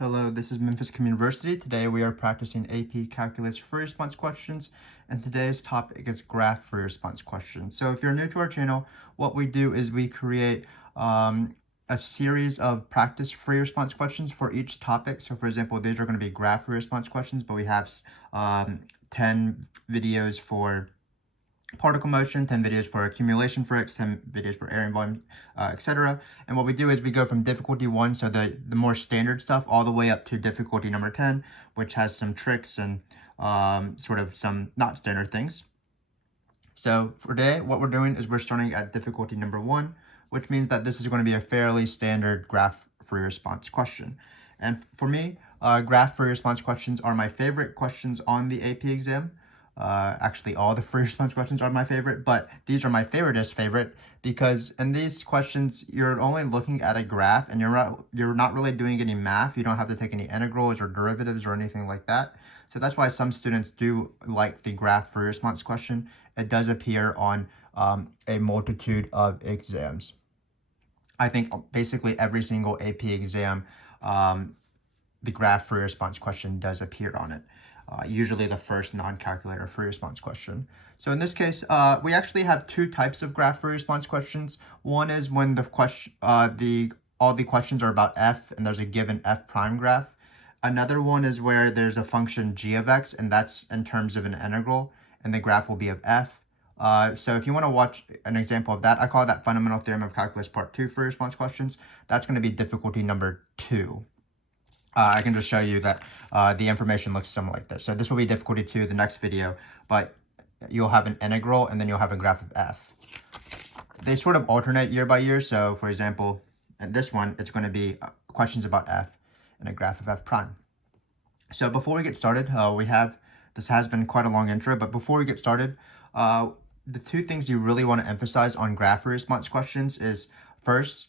Hello, this is Memphis Communiversity. Today we are practicing AP Calculus free response questions, and today's topic is graph free response questions. So if you're new to our channel, what we do is we create a series of practice free response questions for each topic. So for example, these are going to be graph free response questions, but we have 10 videos for particle motion, 10 videos for accumulation for X, 10 videos for area and volume, etc. And what we do is we go from difficulty 1, so the more standard stuff, all the way up to difficulty number 10, which has some tricks and sort of some not standard things. So for today, what we're doing is we're starting at difficulty number 1, which means that this is going to be a fairly standard graph free response question. And for me, graph free response questions are my favorite questions on the AP exam. Actually, all the free response questions are my favorite, but these are my favorite because in these questions, you're only looking at a graph and you're not really doing any math. You don't have to take any integrals or derivatives or anything like that. So that's why some students do like the graph free response question. It does appear on a multitude of exams. I think basically every single AP exam, the graph free response question does appear on it. Usually the first non-calculator free response question. So in this case, we actually have two types of graph free response questions. One is when the question, all the questions are about f and there's a given f prime graph. Another one is where there's a function g of x, and that's in terms of an integral, and the graph will be of f. So if you want to watch an example of that, I call that Fundamental Theorem of Calculus Part 2 free response questions. That's going to be difficulty number 2. I can just show you that the information looks something like this. So this will be difficulty 2, the next video, but you'll have an integral and then you'll have a graph of f. They sort of alternate year by year. So for example, in this one, it's going to be questions about f and a graph of f prime. So before we get started, this has been quite a long intro, but before we get started, the two things you really want to emphasize on graph response questions is, first,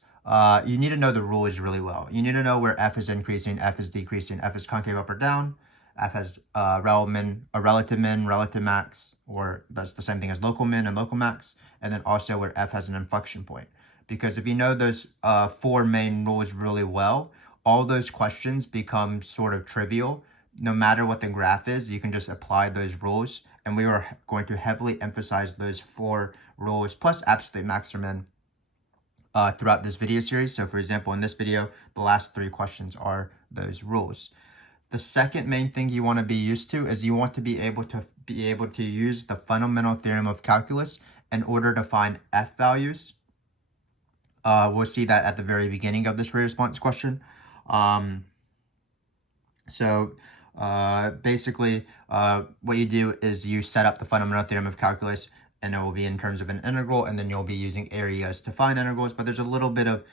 you need to know the rules really well. You need to know where f is increasing, f is decreasing, f is concave up or down, f has relative min, relative max, or that's the same thing as local min and local max, and then also where f has an inflection point. Because if you know those 4 main rules really well, all those questions become sort of trivial. No matter what the graph is, you can just apply those rules, and we are going to heavily emphasize those 4 rules plus absolute max or min throughout this video series. So for example, in this video, the last 3 questions are those rules. The second main thing you want to be used to is you want to be able to use the Fundamental Theorem of Calculus in order to find f values. We'll see that at the very beginning of this free response question. Basically, what you do is you set up the Fundamental Theorem of Calculus, and it will be in terms of an integral, and then you'll be using areas to find integrals, but there's a little bit of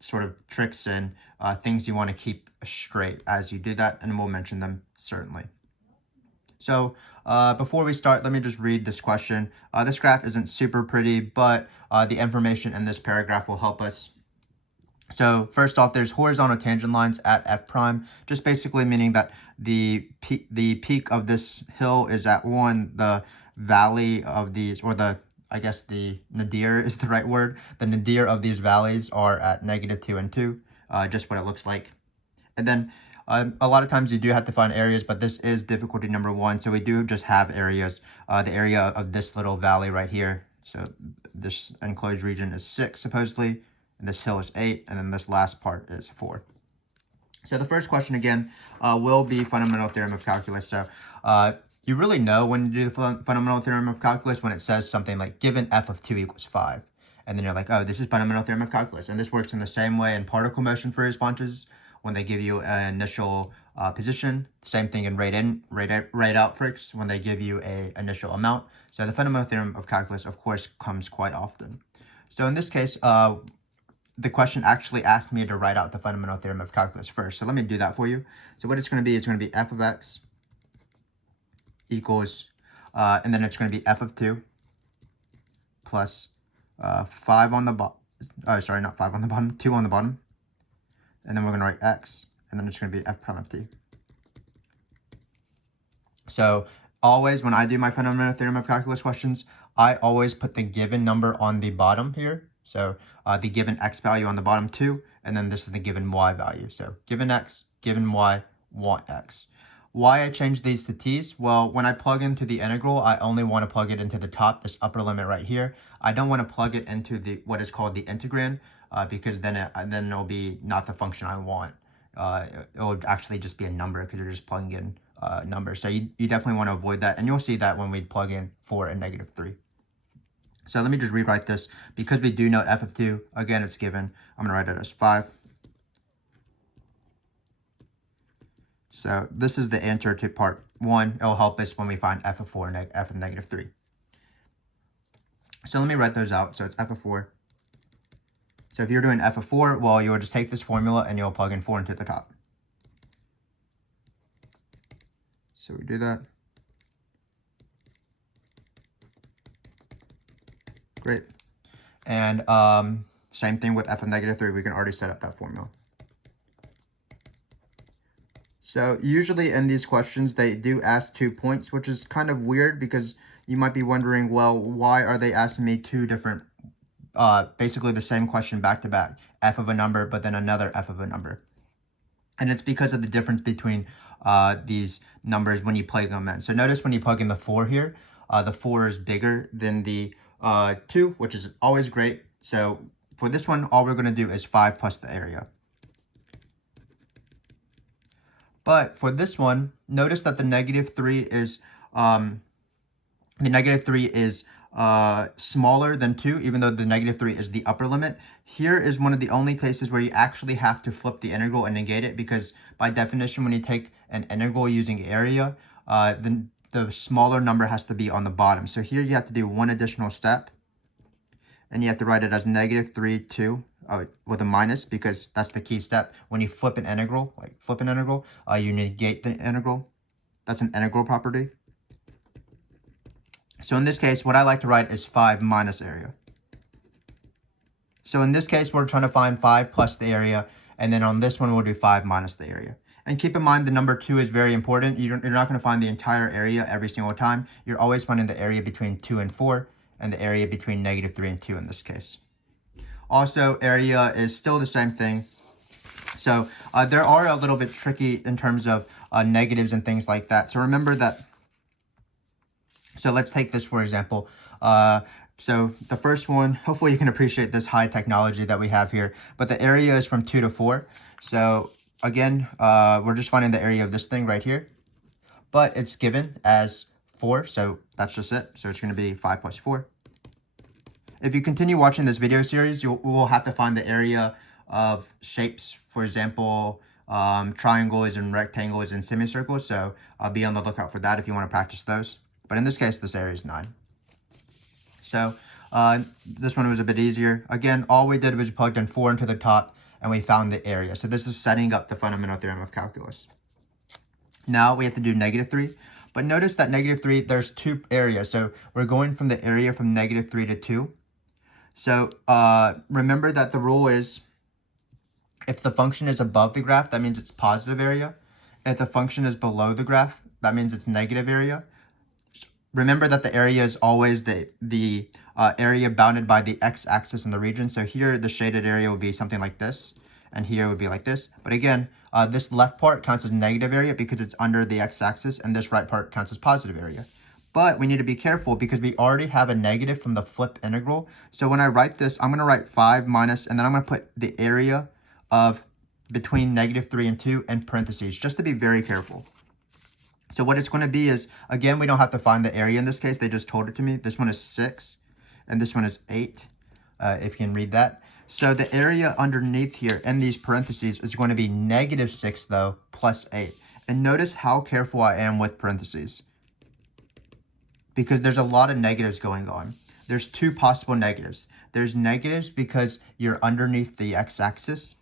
sort of tricks and things you want to keep straight as you do that, and we'll mention them certainly. So before we start, let me just read this question. This graph isn't super pretty, but the information in this paragraph will help us. So first off, there's horizontal tangent lines at f prime, just basically meaning that the peak of this hill is at 1, the valley of these, or the nadir is the right word. The nadir of these valleys are at -2 and 2, just what it looks like. And then a lot of times you do have to find areas, but this is difficulty number 1, so we do just have areas. The area of this little valley right here, so this enclosed region is 6 supposedly, and this hill is 8, and then this last part is 4. So the first question again will be Fundamental Theorem of Calculus. So you really know when you do the Fundamental Theorem of Calculus when it says something like given f of 2 equals 5. And then you're like, oh, this is Fundamental Theorem of Calculus. And this works in the same way in particle motion free responses when they give you an initial position. Same thing in rate out FRQs when they give you a initial amount. So the Fundamental Theorem of Calculus, of course, comes quite often. So in this case, the question actually asked me to write out the Fundamental Theorem of Calculus first. So let me do that for you. So what it's going to be f of x equals, and then it's going to be f of 2 plus 5 on the bottom. Sorry, not 5 on the bottom, 2 on the bottom. And then we're going to write x, and then it's going to be f prime of t. So always when I do my Fundamental Theorem of Calculus questions, I always put the given number on the bottom here, So the given x value on the bottom 2, and then this is the given y value. So given x, given y, want x. Why I changed these to t's? Well, when I plug into the integral, I only want to plug it into the top, this upper limit right here. I don't want to plug it into the what is called the integrand, because then it'll be not the function I want. It will actually just be a number because you're just plugging in numbers. So you definitely want to avoid that, and you'll see that when we plug in 4 and -3. So let me just rewrite this. Because we do note f of 2, again, it's given. I'm going to write it as 5. So this is the answer to part 1. It'll help us when we find f of 4 and f of -3. So let me write those out. So it's f of 4. So if you're doing f of 4, well, you'll just take this formula and you'll plug in 4 into the top. So we do that. Great. And same thing with f of -3. We can already set up that formula. So usually in these questions, they do ask 2 points, which is kind of weird because you might be wondering, well, why are they asking me 2 different, basically the same question back to back, f of a number, but then another f of a number. And it's because of the difference between these numbers when you plug them in. So notice when you plug in the 4 here, the 4 is bigger than the 2, which is always great. So for this one, all we're going to do is 5 plus the area. But for this one, notice that the -3 is smaller than 2, even though the -3 is the upper limit. Here is one of the only cases where you actually have to flip the integral and negate it, because by definition, when you take an integral using area, the smaller number has to be on the bottom. So here you have to do one additional step, and you have to write it as -3, 2. With a minus, because that's the key step. When you flip an integral, you negate the integral. That's an integral property. So in this case, what I like to write is 5 minus area. So in this case, we're trying to find 5 plus the area, and then on this one, we'll do 5 minus the area. And keep in mind, the number 2 is very important. You're not going to find the entire area every single time. You're always finding the area between 2 and 4, and the area between -3 and 2 in this case. Also, area is still the same thing. So there are a little bit tricky in terms of negatives and things like that. So remember that. So let's take this for example. So the first one, hopefully you can appreciate this high technology that we have here. But the area is from 2 to 4. So again, we're just finding the area of this thing right here. But it's given as 4. So that's just it. So it's going to be 5 plus 4. If you continue watching this video series, you will have to find the area of shapes, for example, triangles and rectangles and semicircles. So I'll be on the lookout for that if you want to practice those. But in this case, this area is 9. So this one was a bit easier. Again, all we did was plugged in 4 into the top, and we found the area. So this is setting up the fundamental theorem of calculus. Now we have to do -3. But notice that -3, there's 2 areas. So we're going from the area from -3 to 2. So remember that the rule is, if the function is above the graph, that means it's positive area. If the function is below the graph, that means it's negative area. Remember that the area is always the area bounded by the x-axis in the region. So here, the shaded area would be something like this, and here would be like this. But again, this left part counts as negative area because it's under the x-axis, and this right part counts as positive area. But we need to be careful because we already have a negative from the flipped integral. So when I write this, I'm going to write 5 minus, and then I'm going to put the area of between -3 and 2 in parentheses, just to be very careful. So what it's going to be is, again, we don't have to find the area in this case. They just told it to me. This one is 6, and this one is 8, if you can read that. So the area underneath here in these parentheses is going to be -6, though, plus 8. And notice how careful I am with parentheses, because there's a lot of negatives going on. There's 2 possible negatives. There's negatives because you're underneath the x-axis,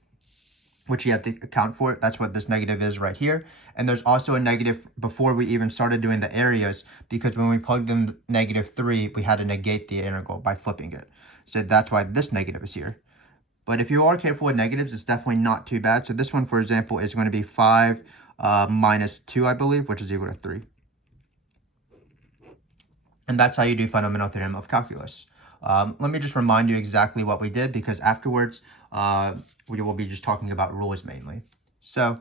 which you have to account for. That's what this negative is right here. And there's also a negative before we even started doing the areas, because when we plugged in -3, we had to negate the integral by flipping it. So that's why this negative is here. But if you are careful with negatives, it's definitely not too bad. So this one, for example, is going to be 5 minus 2, I believe, which is equal to 3. And that's how you do fundamental theorem of calculus. Let me just remind you exactly what we did, because afterwards we will be just talking about rules mainly. So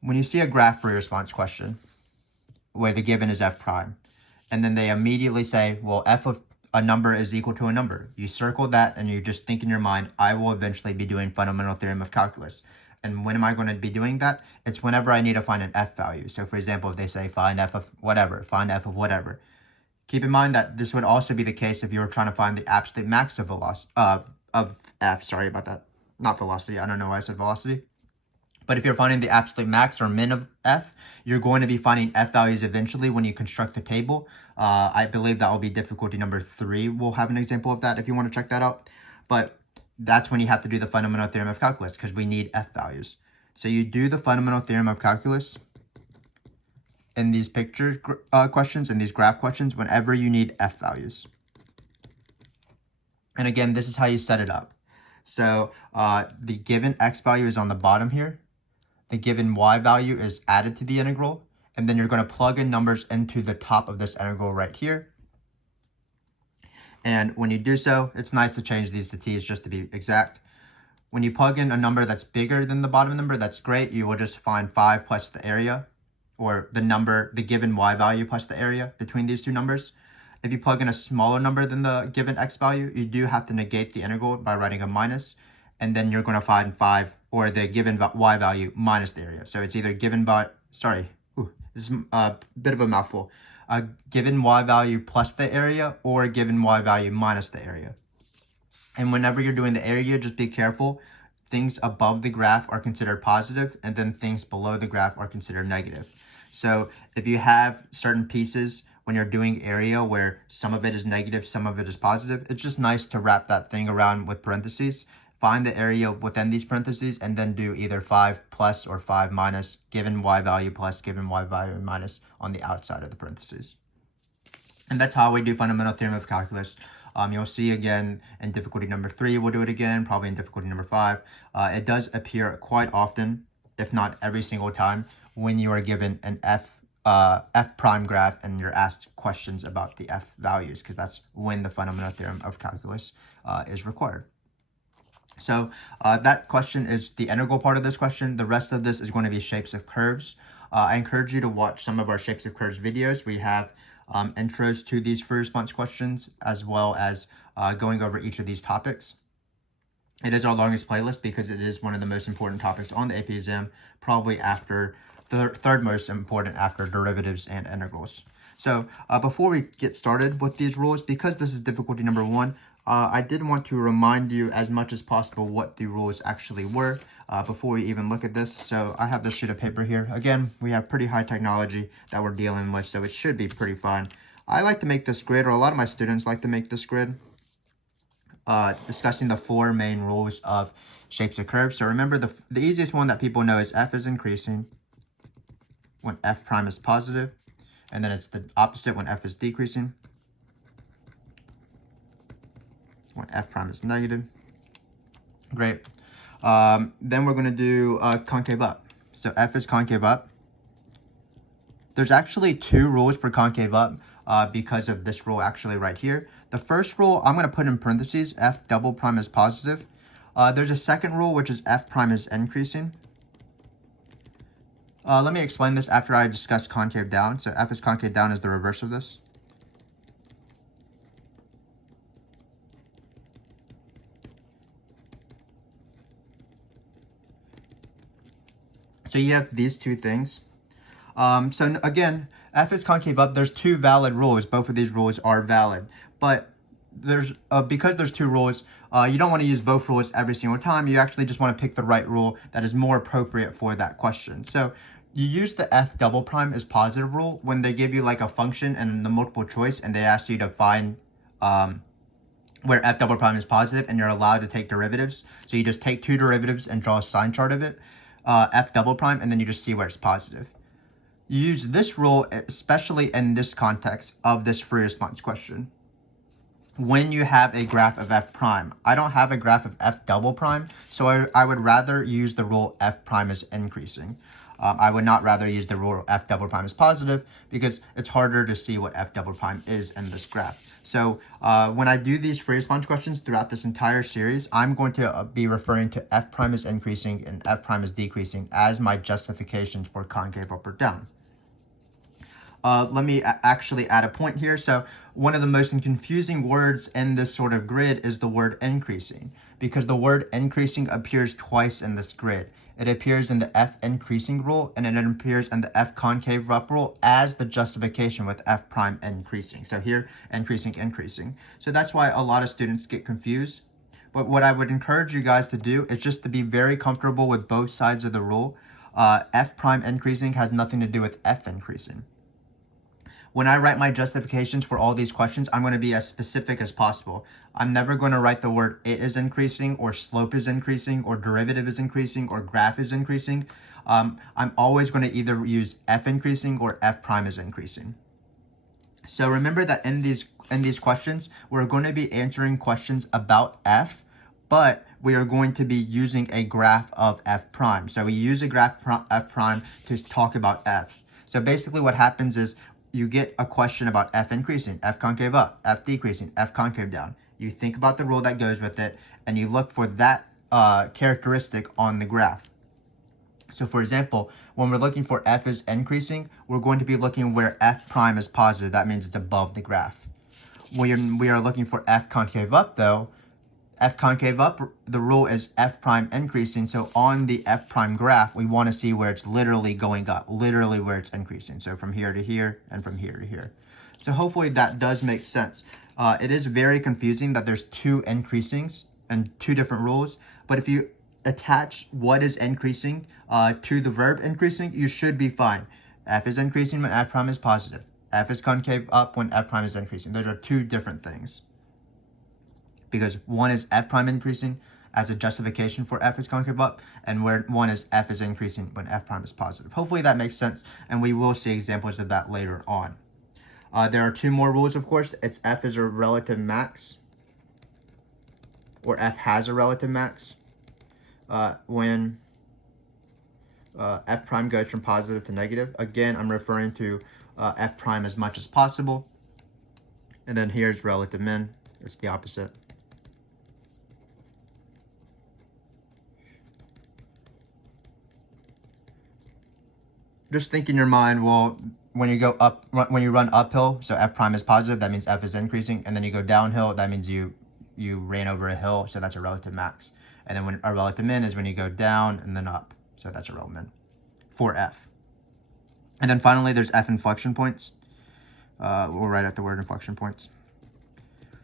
when you see a graph free response question where the given is f prime, and then they immediately say, well, f of a number is equal to a number, you circle that and you just think in your mind, I will eventually be doing fundamental theorem of calculus. And when am I going to be doing that? It's whenever I need to find an f value. So for example, if they say find f of whatever, find f of whatever. Keep in mind that this would also be the case if you were trying to find the absolute max of velocity, of f, sorry about that, not velocity, I don't know why I said velocity. But if you're finding the absolute max or min of f, you're going to be finding f values eventually when you construct the table. I believe that will be difficulty number 3. We'll have an example of that if you want to check that out. But that's when you have to do the fundamental theorem of calculus, because we need f values. So you do the fundamental theorem of calculus in these picture questions, in these graph questions, whenever you need f values. And again, this is how you set it up. So the given x value is on the bottom here. The given y value is added to the integral, and then you're going to plug in numbers into the top of this integral right here. And when you do so, it's nice to change these to t's just to be exact. When you plug in a number that's bigger than the bottom number, that's great. You will just find 5 plus the area, or the given y value plus the area between these two numbers. If you plug in a smaller number than the given x value, you do have to negate the integral by writing a minus, and then you're going to find 5, or the given y value minus the area. So it's either given by, this is a bit of a mouthful, a given y value plus the area, or a given y value minus the area. And whenever you're doing the area, just be careful. Things above the graph are considered positive, and then things below the graph are considered negative. So if you have certain pieces when you're doing area where some of it is negative, some of it is positive, it's just nice to wrap that thing around with parentheses. Find the area within these parentheses, and then do either 5 plus or 5 minus, given y value plus, given y value minus on the outside of the parentheses. And that's how we do fundamental theorem of calculus. You'll see again in difficulty number 3, we'll do it again, probably in difficulty number 5. It does appear quite often, if not every single time, when you are given an f prime graph and you're asked questions about the f values, because that's when the fundamental theorem of calculus is required. So that question is the integral part of this question. The rest of this is going to be shapes of curves. I encourage you to watch some of our shapes of curves videos. We have intros to these free response questions, as well as going over each of these topics. It is our longest playlist because it is one of the most important topics on the AP exam, probably after the third most important after derivatives and integrals. So before we get started with these rules, because this is difficulty number 1, I did want to remind you as much as possible what the rules actually were before we even look at this. So I have this sheet of paper here. Again, we have pretty high technology that we're dealing with, so it should be pretty fun. I like to make this grid, or a lot of my students like to make this grid, discussing the 4 main rules of shapes of curves. So remember, the easiest one that people know is f is increasing when f prime is positive, and then it's the opposite when f is decreasing, when f prime is negative. Great. Then we're going to do concave up. So f is concave up. There's actually 2 rules for concave up because of this rule actually right here. The first rule I'm going to put in parentheses, f double prime is positive. There's a second rule, which is f prime is increasing. Let me explain this after I discuss concave down. So f is concave down is the reverse of this. So you have these 2 things. So again, f is concave up. There's 2 valid rules. Both of these rules are valid. But there's because there's 2 rules, you don't want to use both rules every single time. You actually just want to pick the right rule that is more appropriate for that question. So you use the f double prime is positive rule when they give you like a function and the multiple choice, and they ask you to find where f double prime is positive, and you're allowed to take derivatives. So you just take 2 derivatives and draw a sign chart of it, f double prime, and then you just see where it's positive. You use this rule especially in this context of this free response question, when you have a graph of f prime. I don't have a graph of f double prime, so I would rather use the rule f prime is increasing. I would not rather use the rule f double prime is positive because it's harder to see what f double prime is in this graph. So when I do these free response questions throughout this entire series, I'm going to be referring to f prime is increasing and f prime is decreasing as my justifications for concave up or down. Let me actually add a point here. So one of the most confusing words in this sort of grid is the word increasing, because the word increasing appears twice in this grid. It appears in the f increasing rule, and it appears in the f concave up rule as the justification with f prime increasing. So here, increasing, increasing. So that's why a lot of students get confused. But what I would encourage you guys to do is just to be very comfortable with both sides of the rule. F prime increasing has nothing to do with f increasing. When I write my justifications for all these questions, I'm going to be as specific as possible. I'm never going to write the word it is increasing, or slope is increasing, or derivative is increasing, or graph is increasing. I'm always going to either use f increasing or f prime is increasing. So remember that in these questions, we're going to be answering questions about f, but we are going to be using a graph of f prime. So we use a graph f prime to talk about f. So basically what happens is you get a question about f increasing, f concave up, f decreasing, f concave down. You think about the rule that goes with it, and you look for that characteristic on the graph. So for example, when we're looking for f is increasing, we're going to be looking where f prime is positive. That means it's above the graph. When we are looking for f concave up though, f concave up, the rule is f prime increasing. So on the f prime graph, we want to see where it's literally going up, literally where it's increasing. So from here to here and from here to here. So hopefully that does make sense. It is very confusing that there's two increasings and two different rules. But if you attach what is increasing to the verb increasing, you should be fine. F is increasing when f prime is positive. F is concave up when f prime is increasing. Those are two different things, because one is f prime increasing as a justification for f is concave up, and where one is f is increasing when f prime is positive. Hopefully that makes sense, and we will see examples of that later on. There are two more rules, of course. It's f is a relative max, or f has a relative max, when f prime goes from positive to negative. Again, I'm referring to f prime as much as possible. And then here's relative min. It's the opposite. Just think in your mind, well, when you go up, when you run uphill, so f prime is positive, that means f is increasing, and then you go downhill, that means you ran over a hill, so that's a relative max. And then when a relative min is when you go down and then up, so that's a relative min for f. And then finally, there's f inflection points. We'll write out the word inflection points.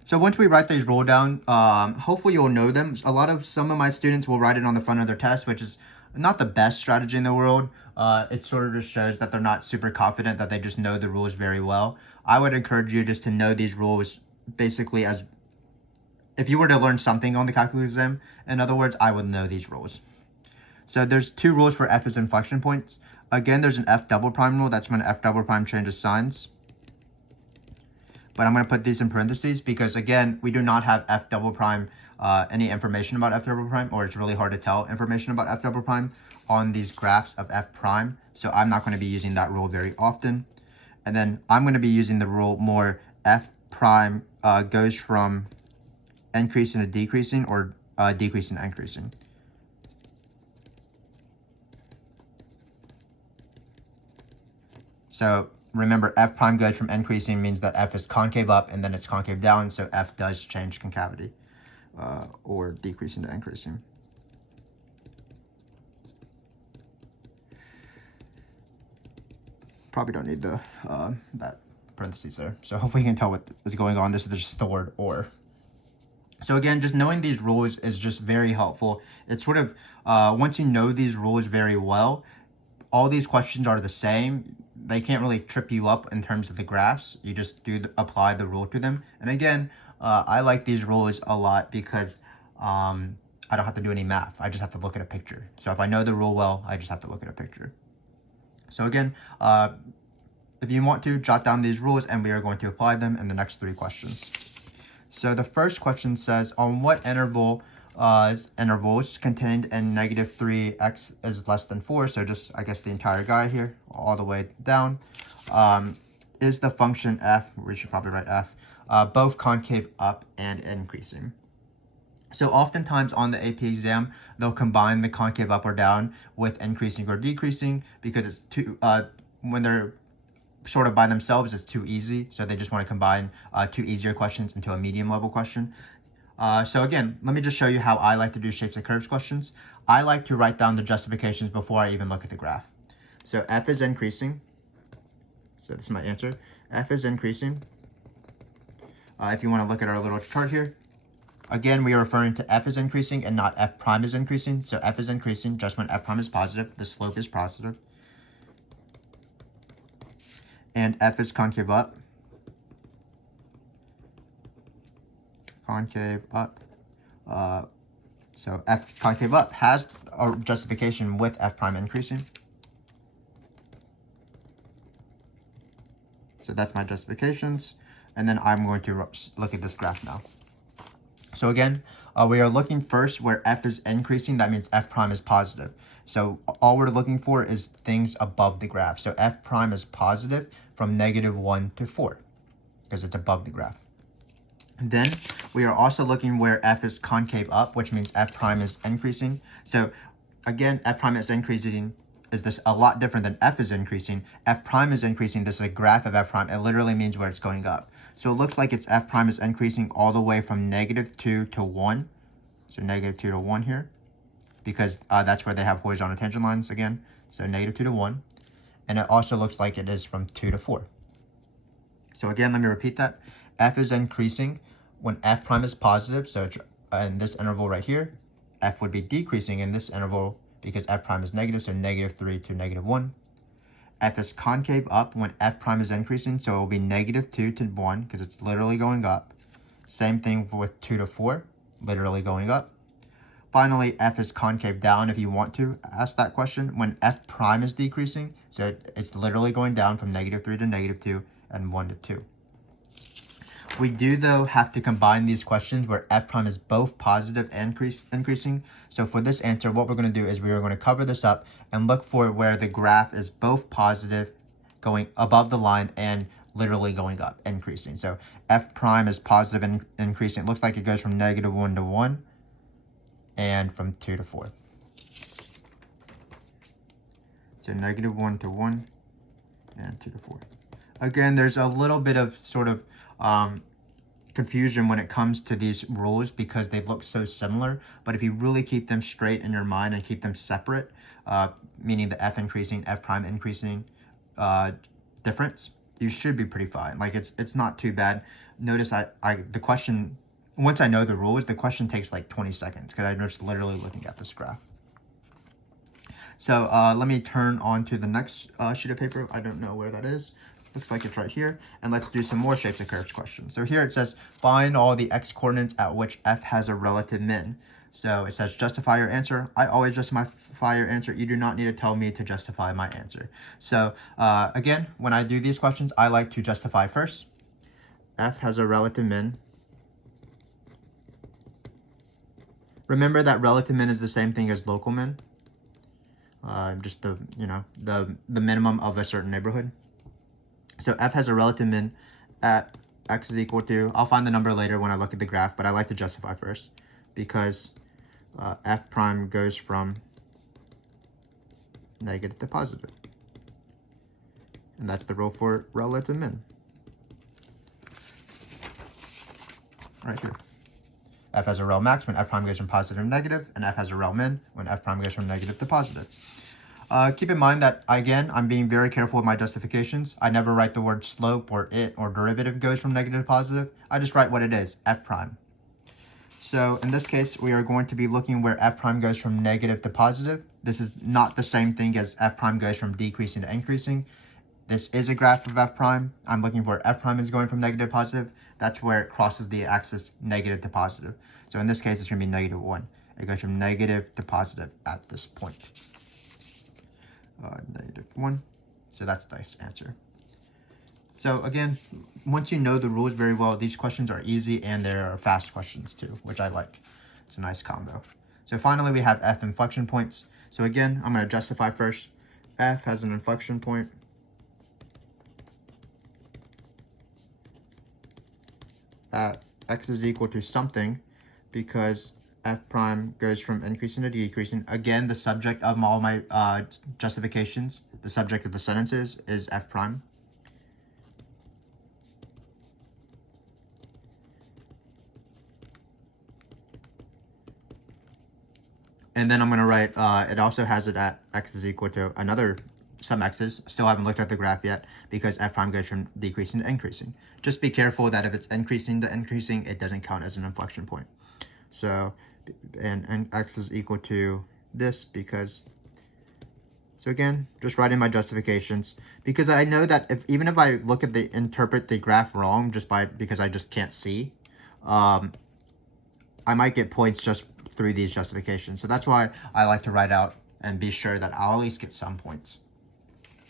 So once we write these rule down, hopefully you'll know them. Some of my students will write it on the front of their test, which is not the best strategy in the world. It sort of just shows that they're not super confident, that they just know the rules very well. I would encourage you just to know these rules basically as if you were to learn something on the calculus exam. In other words, I would know these rules. So there's two rules for f is inflection points. Again, there's an f double prime rule. That's when f double prime changes signs. But I'm going to put these in parentheses because, again, we do not have f double prime, any information about f double prime, or it's really hard to tell information about f double prime on these graphs of f prime. So I'm not going to be using that rule very often. And then I'm going to be using the rule more f prime goes from increasing to decreasing, or decreasing to increasing. So remember, f prime goes from increasing means that f is concave up and then it's concave down, so f does change concavity, or decreasing to increasing. Probably don't need the that parentheses there. So hopefully you can tell what is going on. This is just the word or. So again, just knowing these rules is just very helpful. It's sort of, once you know these rules very well, all these questions are the same. They can't really trip you up in terms of the graphs. You just apply the rule to them. And again, I like these rules a lot because I don't have to do any math. I just have to look at a picture. So if I know the rule well, I just have to look at a picture. So again, if you want to, jot down these rules and we are going to apply them in the next 3 questions. So the first question says, on what intervals contained in -3x is less than 4, so just, I guess, the entire guy here, all the way down, is the function f, we should probably write f, both concave up and increasing. So oftentimes on the AP exam, they'll combine the concave up or down with increasing or decreasing because it's too, when they're sort of by themselves, it's too easy. So they just want to combine two easier questions into a medium level question. So again, let me just show you how I like to do shapes and curves questions. I like to write down the justifications before I even look at the graph. So f is increasing. So this is my answer. F is increasing. If you want to look at our little chart here, again, we are referring to f is increasing and not f prime is increasing. So f is increasing just when f prime is positive. The slope is positive. And f is concave up. Concave up. So f concave up has a justification with f prime increasing. So that's my justifications. And then I'm going to look at this graph now. So again, we are looking first where f is increasing. That means f prime is positive. So all we're looking for is things above the graph. So f prime is positive from -1 to 4 because it's above the graph. Then we are also looking where f is concave up, which means f prime is increasing. So again, f prime is increasing. Is this a lot different than f is increasing? F prime is increasing. This is a graph of f prime. It literally means where it's going up. So it looks like it's f prime is increasing all the way from -2 to 1. So -2 to 1 here, because that's where they have horizontal tangent lines again. So -2 to 1. And it also looks like it is from 2 to 4. So again, let me repeat that. F is increasing when f prime is positive. So in this interval right here, f would be decreasing in this interval because f prime is negative, so -3 to -1. F is concave up when f prime is increasing, so it will be -2 to 1 because it's literally going up. Same thing with 2 to 4, literally going up. Finally, f is concave down if you want to ask that question when f prime is decreasing, so it's literally going down from -3 to -2 and 1 to 2. We do, though, have to combine these questions where f prime is both positive and increasing. So for this answer, what we're going to do is we are going to cover this up and look for where the graph is both positive, going above the line, and literally going up, increasing. So f prime is positive and increasing. It looks like it goes from -1 to 1 and from 2 to 4. So -1 to 1 and 2 to 4. Again, there's a little bit of sort of confusion when it comes to these rules because they look so similar, but if you really keep them straight in your mind and keep them separate, meaning the f increasing, f prime increasing difference, you should be pretty fine. Like it's not too bad. Notice the question, once I know the rules, the question takes like 20 seconds because I'm just literally looking at this graph. So let me turn on to the next sheet of paper. I don't know where that is. Looks like it's right here. And let's do some more shapes and curves questions. So here it says, find all the x coordinates at which f has a relative min. So it says, justify your answer. I always justify your answer. You do not need to tell me to justify my answer. So again, when I do these questions, I like to justify first. F has a relative min. Remember that relative min is the same thing as local min. Just the minimum of a certain neighborhood. So f has a relative min at x is equal to, I'll find the number later when I look at the graph, but I like to justify first because f prime goes from negative to positive. And that's the rule for relative min. Right here. F has a rel max when f prime goes from positive to negative, and f has a rel min when f prime goes from negative to positive. Keep in mind that, again, I'm being very careful with my justifications. I never write the word slope or it or derivative goes from negative to positive. I just write what it is, f prime. So in this case, we are going to be looking where f prime goes from negative to positive. This is not the same thing as f prime goes from decreasing to increasing. This is a graph of f prime. I'm looking for where f prime is going from negative to positive. That's where it crosses the axis negative to positive. So in this case, it's going to be -1. It goes from negative to positive at this point. -1. So that's this answer. So again, once you know the rules very well, these questions are easy and they're fast questions too, which I like. It's a nice combo. So finally, we have F inflection points. So again, I'm going to justify first. F has an inflection point at x is equal to something, because f prime goes from increasing to decreasing. Again, the subject of all my justifications, the subject of the sentences is f prime. And then I'm going to write, it also has it at x is equal to another some x's. Still haven't looked at the graph yet because f prime goes from decreasing to increasing. Just be careful that if it's increasing to increasing, it doesn't count as an inflection point. So, and x is equal to this because, so again, just writing my justifications, because I know that even if I look at interpret the graph wrong because I just can't see, I might get points just through these justifications. So that's why I like to write out and be sure that I'll at least get some points.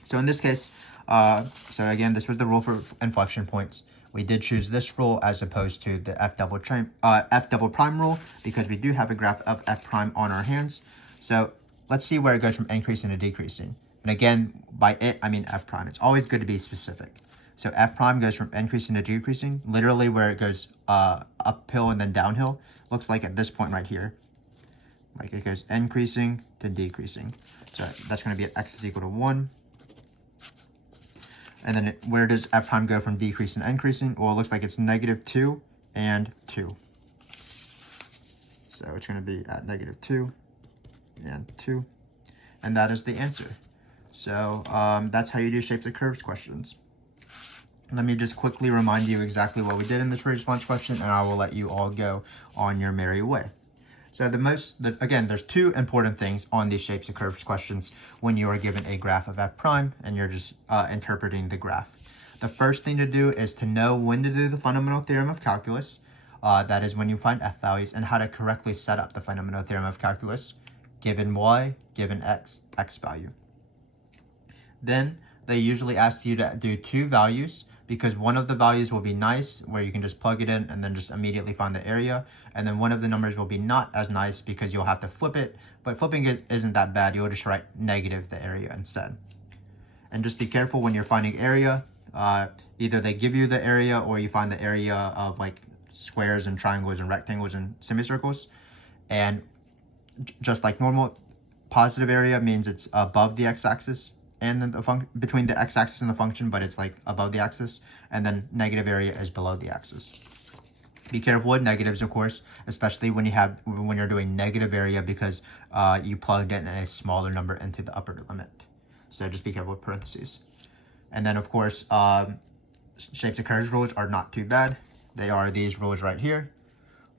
So in this case, so again, this was the rule for inflection points. We did choose this rule as opposed to the f double prime rule because we do have a graph of f prime on our hands. So let's see where it goes from increasing to decreasing. And again, by it, I mean f prime. It's always good to be specific. So f prime goes from increasing to decreasing, literally where it goes uphill and then downhill. Looks like at this point right here. Like it goes increasing to decreasing. So that's going to be at x is equal to 1. And then where does f prime go from decreasing to increasing? Well, it looks like it's -2 and 2. So it's going to be at -2 and 2. And that is the answer. So that's how you do shapes of curves questions. Let me just quickly remind you exactly what we did in this free response question, and I will let you all go on your merry way. So again, there's two important things on these shapes of curves questions when you are given a graph of f prime and you're just interpreting the graph. The first thing to do is to know when to do the fundamental theorem of calculus. That is when you find f values, and how to correctly set up the fundamental theorem of calculus. Given y, given x value. Then they usually ask you to do two values, because one of the values will be nice, where you can just plug it in and then just immediately find the area. And then one of the numbers will be not as nice because you'll have to flip it, but flipping it isn't that bad. You'll just write negative the area instead. And just be careful when you're finding area. Either they give you the area or you find the area of like squares and triangles and rectangles and semicircles. And just like normal, positive area means it's above the x-axis and then between the x-axis and the function, but it's like above the axis, and then negative area is below the axis. Be careful with negatives, of course, especially when you're doing negative area, because you plugged in a smaller number into the upper limit. So just be careful with parentheses. And then of course, shapes of curves rules are not too bad. They are these rules right here.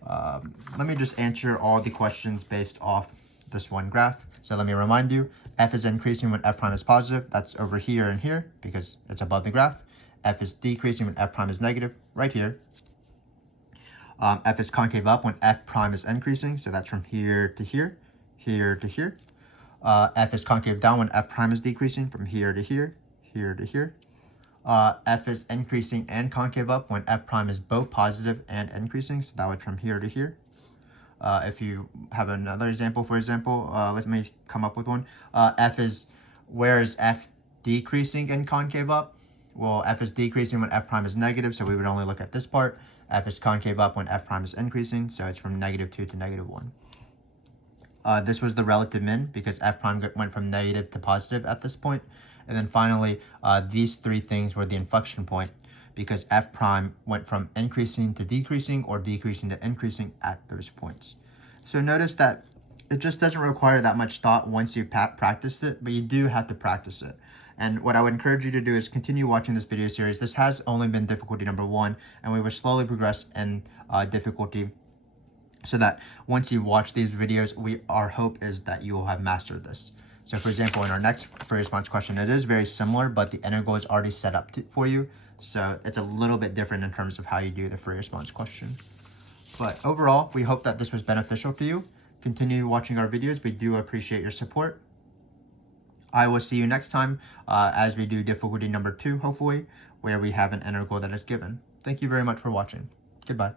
Let me just answer all the questions based off this one graph. So let me remind you, f is increasing when f prime is positive. That's over here and here because it's above the graph. F is decreasing when f prime is negative, right here. F is concave up when f prime is increasing. So that's from here to here, here to here. F is concave down when f prime is decreasing, from here to here, here to here. F is increasing and concave up when f prime is both positive and increasing. So that would from here to here. If you have another example, for example, let me come up with one. Where is f decreasing and concave up? Well, f is decreasing when f prime is negative, so we would only look at this part. F is concave up when f prime is increasing, so it's from -2 to -1. This was the relative min, because f prime went from negative to positive at this point. And then finally, these three things were the inflection point, because f prime went from increasing to decreasing or decreasing to increasing at those points. So notice that it just doesn't require that much thought once you've practiced it, but you do have to practice it. And what I would encourage you to do is continue watching this video series. This has only been difficulty number 1, and we will slowly progress in difficulty, so that once you watch these videos, our hope is that you will have mastered this. So for example, in our next free response question, it is very similar, but the integral is already set up for you. So it's a little bit different in terms of how you do the free response question. But overall, we hope that this was beneficial to you. Continue watching our videos. We do appreciate your support. I will see you next time as we do difficulty number 2, hopefully, where we have an integral that is given. Thank you very much for watching. Goodbye.